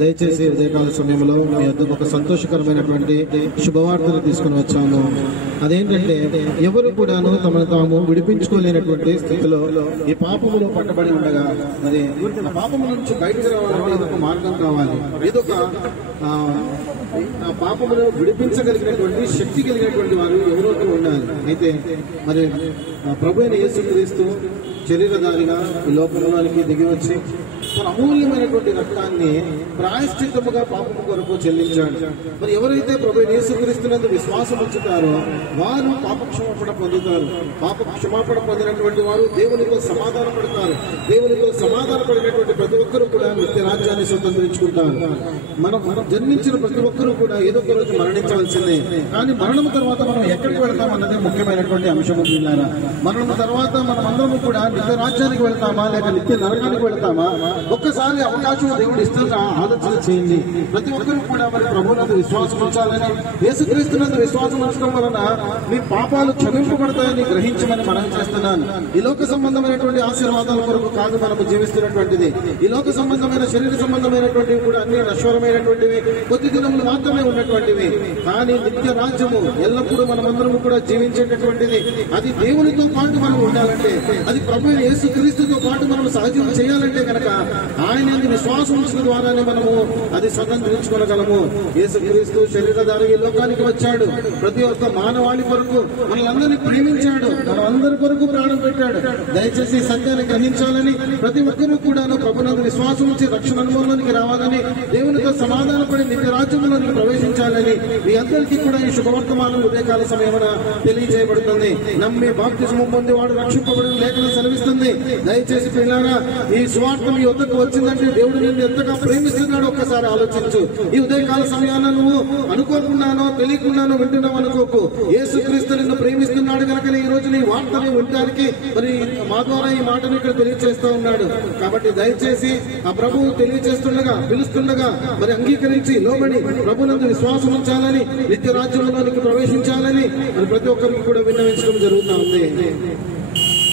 దయచేసి ఉదయకాల సమయంలో మీ వద్దకు ఒక సంతోషకరమైనటువంటి శుభవార్తను తీసుకుని వచ్చాము. అదేంటంటే ఎవరు కూడాను తమను తాము విడిపించుకోలేనటువంటి స్థితిలో ఈ పాపములో పట్టబడి ఉండగా మరి ఆ పాపము నుంచి బయటకు రావాలంటే ఏదొక మార్గం కావాలి, ఏదొక ఆ పాపమును విడిపించగలిగినటువంటి శక్తి కలిగినటువంటి వారు ఎవరో ఉండాలి. అయితే మరి ప్రభు అయిన యేసుక్రీస్తు శరీరధారిగా ఈ లోకంలోనికి దిగి వచ్చి తన అమూల్యమైనటువంటి రక్తాన్ని ప్రాయశ్చిత్తముగా పాపము కొరకు చెల్లించాడు. మరి ఎవరైతే ప్రభు యేసుక్రీస్తునందు విశ్వాసం ఉంచుతారో వారు పాప క్షమాపణ పొందుతారు. పాప క్షమాపణ పొందినటువంటి వారు దేవునితో సమాధాన పడతారు. దేవునితో సమాధాన పడినటువంటి ప్రతి ఒక్కరూ కూడా నిత్య రాజ్యాన్ని స్వతంత్రించుకుంటారు. మనం జన్మించిన ప్రతి ఒక్కరూ కూడా ఏదో ఒక రోజు మరణించవలసిందే. కానీ మరణం తర్వాత మనం ఎక్కడికి వెళ్తాం అన్నది ముఖ్యమైనటువంటి అంశం. మరణం తర్వాత మనం అందరం కూడా నిత్య రాజ్యానికి వెళ్తామా లేక నిత్య నరకానికి వెళ్తామా? ఒక్కసారి అవకాశం దేవుడు ఇస్తున్నా ఆలోచన చేయండి. ప్రతి ఒక్కరు కూడా మరి ప్రభువునందు విశ్వాసం ఉంచాలని, యేసుక్రీస్తునందు విశ్వాసం ఉంచడం వలన మీ పాపాలు క్షమింపబడతాయని గ్రహించమని మనం చేస్తున్నాను. ఈ లోక సంబంధమైనటువంటి ఆశీర్వాదాల కొరకు కాదు మనము జీవిస్తున్నటువంటిది. ఈ లోక సంబంధమైన శరీర సంబంధమైనటువంటివి కూడా అన్ని నశ్వరమైనటువంటివి, కొద్ది దినములు మాత్రమే ఉన్నటువంటివి. కానీ నిత్య రాజ్యము ఎల్లప్పుడూ మనమందరము కూడా జీవించేటటువంటిది. అది దేవునితో పాటు మనం ఉండాలంటే, అది ప్రభు యేసుక్రీస్తుతో పాటు మనం సహజీవం చేయాలంటే కనుక ఆయన విశ్వాసం ఉంచడం ద్వారానే మనము అది స్వతంత్రించుకోగలము. యేసుక్రీస్తు శరీరధారి ఈ లోకానికి వచ్చాడు. ప్రతి ఒక్క మానవాళి కొరకు మనల్ని ప్రేమించాడు, మన అందరి కొరకు ప్రాణం పెట్టాడు. దయచేసి సత్యాన్ని గ్రహించాలని, ప్రతి ఒక్కరూ కూడా ప్రభునందు విశ్వాసం ఉంచి రక్షణ అనుభవంలోనికి రావాలని, దేవునితో సమాధానపడి నిత్య రాజ్యంలోనికి ప్రవేశించాలని మీ అందరికీ కూడా ఈ శుభవర్తమానం ఉదయకాల సమయమున తెలియజేయబడుతుంది. నమ్మి బాప్తిస్మం పొంది వాడు రక్షింపబడిన లేఖనం సెలవిస్తుంది. దయచేసి పిల్లరా, ఈ స్వార్థ మీ వద్దకు వచ్చిందంటే దేవుడు నిన్ను ఎంతగా ప్రేమిస్తున్నాడో ఒక్కసారి ఆలోచించు. ఈ ఉదయకాల సమయాన్ని నువ్వు అనుకోకుండానో తెలియకుండానో వింటున్నావు అనుకోకు. యేసుక్రీస్తు నిన్ను ప్రేమిస్తున్నాడు కనుక ఈ రోజు నీ వార్తని వినడానికి మరి మా ద్వారా ఈ మాటను ఇక్కడ తెలియజేస్తూ ఉన్నాడు. కాబట్టి దయచేసి ఆ ప్రభువు తెలియజేస్తుండగా పిలుస్తుండగా మరి అంగీకరించి లోబడి ప్రభునందు విశ్వాసం ఉంచాలని, నిత్య రాజ్యంలోనికి ప్రవేశించాలని మరి ప్రతి ఒక్కరికి కూడా విన్నవించడం జరుగుతూ ఉంది.